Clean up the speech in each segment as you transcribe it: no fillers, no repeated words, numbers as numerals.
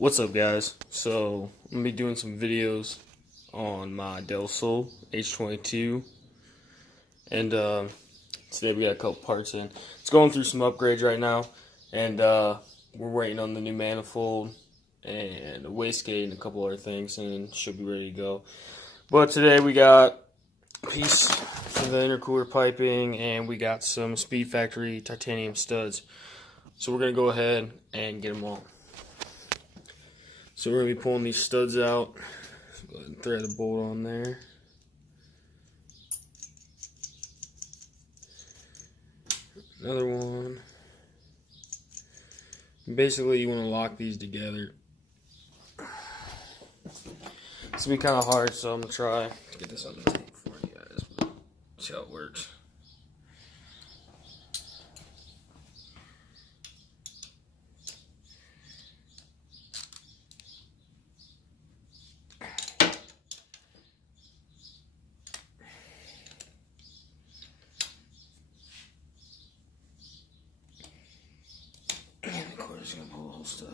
What's up, guys? So I'm gonna be doing some videos on my Del Sol H22, and today we got a couple parts in. It's going through some upgrades right now, and we're waiting on the new manifold and a wastegate and a couple other things, and it should be ready to go. But today we got a piece for the intercooler piping, and we got some Speedfactory titanium studs. So we're gonna go ahead and get them all. So we're going to be pulling these studs out. So go ahead and thread a bolt on there. Another one. And basically, you want to lock these together. It's going to be kind of hard, so I'm going to try to get this on the tape for you guys. See how it works. And of course, just gonna pull the whole stud.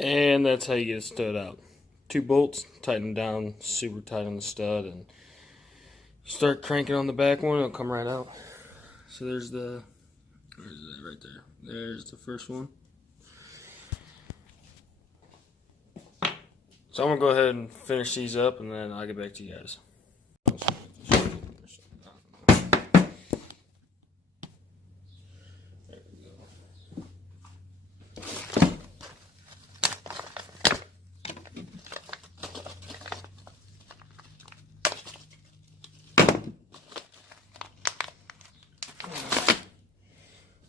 And that's how you get it stud out. 2 bolts, tighten them down super tight on the stud, and start cranking on the back one, it'll come right out. So there's the, where's that right there? There's the first one. So I'm gonna go ahead and finish these up, and then I'll get back to you guys.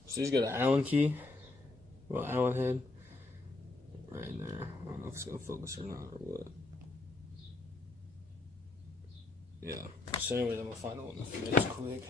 So he's got an Allen key, well, Allen head, right there. I don't know if it's gonna focus or not or what. Yeah. So anyways, I'm gonna find the one that fits quick.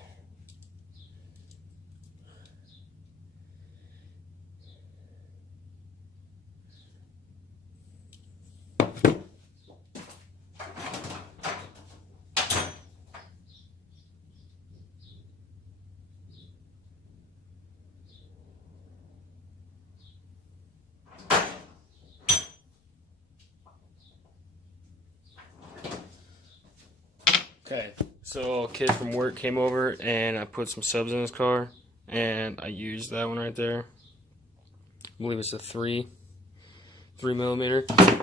Okay, so a kid from work came over and I put some subs in his car and I used that one right there. I believe it's a 3mm,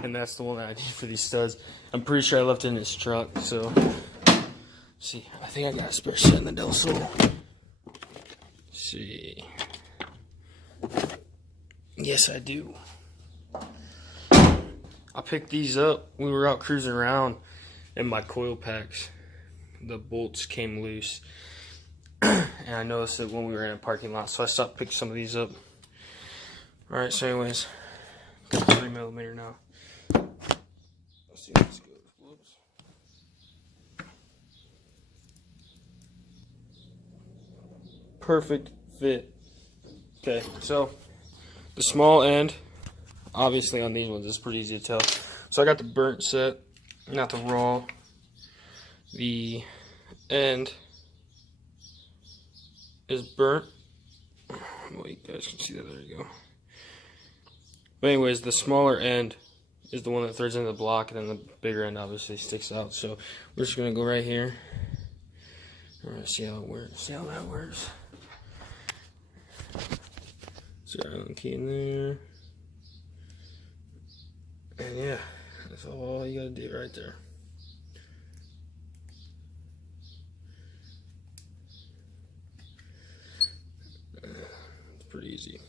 and that's the one that I need for these studs. I'm pretty sure I left it in his truck, so see, I think I got a spare set in the Del Sol. See. Yes, I do. I picked these up. We were out cruising around and my coil packs, the bolts came loose. And I noticed it when we were in a parking lot, so I stopped picking some of these up. Alright, so anyways, got the 3mm now. Let's see how this goes. Whoops. Perfect fit. Okay, so the small end, obviously on these ones, it's pretty easy to tell. So I got the burnt set, not the raw. The end is burnt. Well, you guys can see that. There you go. But anyways, the smaller end is the one that threads into the block, and then the bigger end obviously sticks out. So we're just gonna go right here. We're gonna see how it works. See how that works. So Allen key in there. And yeah, that's all you gotta do right there. It's pretty easy.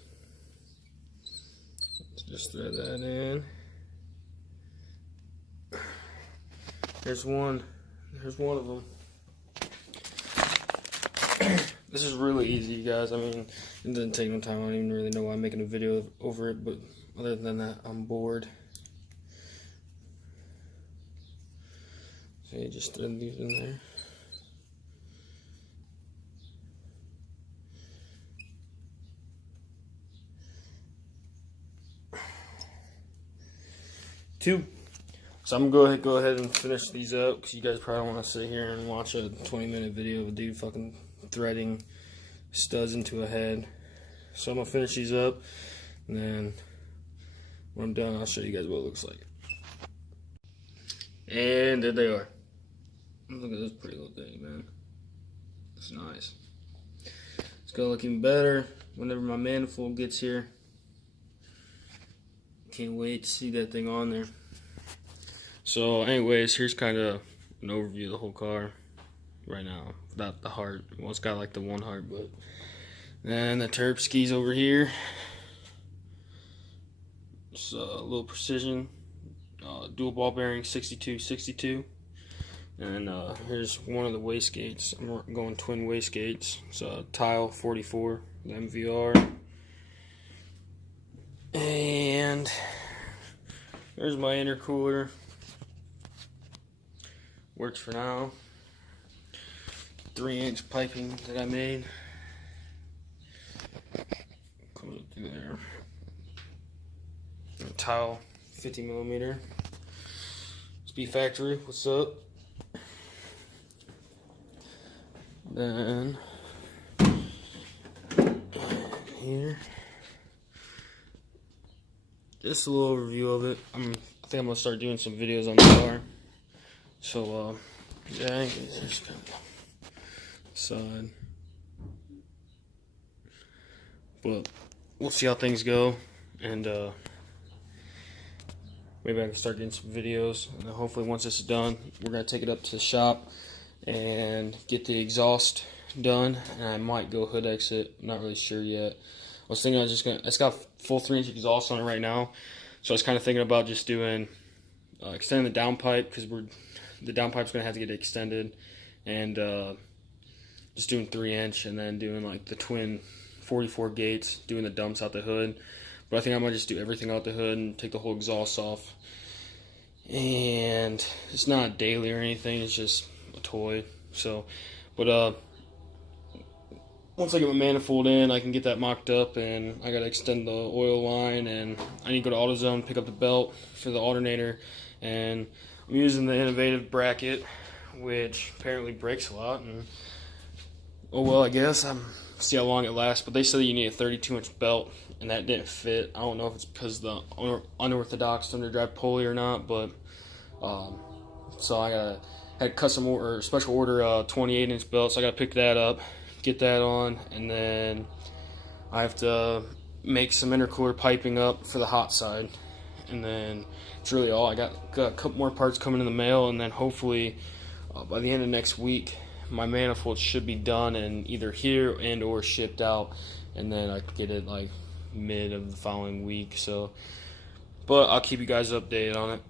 Just thread that in. There's one of them. This is really easy, you guys. I mean, it doesn't take no time. I don't even really know why I'm making a video over it, but other than that, I'm bored. So you just thread these in there. Two. So I'm gonna go ahead and finish these up because you guys probably don't want to sit here and watch a 20-minute video of a dude fucking threading studs into a head. So I'm gonna finish these up, and then when I'm done, I'll show you guys what it looks like. And there they are. Look at this pretty little thing, man. It's nice. It's gonna look even better whenever my manifold gets here. Can't wait to see that thing on there. So anyways, here's kind of an overview of the whole car right now without the heart. Well, it's got like the one heart, but and the turb skis over here. Just a little precision dual ball bearing 62. And here's one of the wastegates. I'm going twin wastegates. It's a tile 44, the MVR. And there's my intercooler. Works for now. 3-inch piping that I made. Comes up through there. A tile 50mm. Speedfactory, what's up? Then here. Just a little overview of it. I think I'm gonna start doing some videos on the car. So yeah, anyways, there's kind of side. But we'll see how things go, and maybe I can start getting some videos. And then hopefully, once this is done, we're gonna take it up to the shop and get the exhaust done. And I might go hood exit. I'm not really sure yet. I was thinking I was just gonna. It's got full 3-inch exhaust on it right now, so I was kind of thinking about just doing extending the downpipe, because the downpipe's gonna have to get extended, and just doing 3-inch, and then doing like the twin 44 gates, doing the dumps out the hood. But I think I might just do everything out the hood and take the whole exhaust off. And it's not daily or anything, it's just a toy. So, but once I get my manifold in, I can get that mocked up, and I gotta extend the oil line, and I need to go to AutoZone, pick up the belt for the alternator, and I'm using the innovative bracket, which apparently breaks a lot, and oh well, I guess I'm see how long it lasts. But they said that you need a 32-inch belt, and that didn't fit. I don't know if it's because of the unorthodox underdrive pulley or not, but so I had custom or special order 28-inch belt, so I gotta pick that up, get that on, and then I have to make some intercooler piping up for the hot side, and then it's really all. I got a couple more parts coming in the mail, and then hopefully by the end of next week my manifold should be done and either here and or shipped out, and then I could get it like mid of the following week. So, but I'll keep you guys updated on it.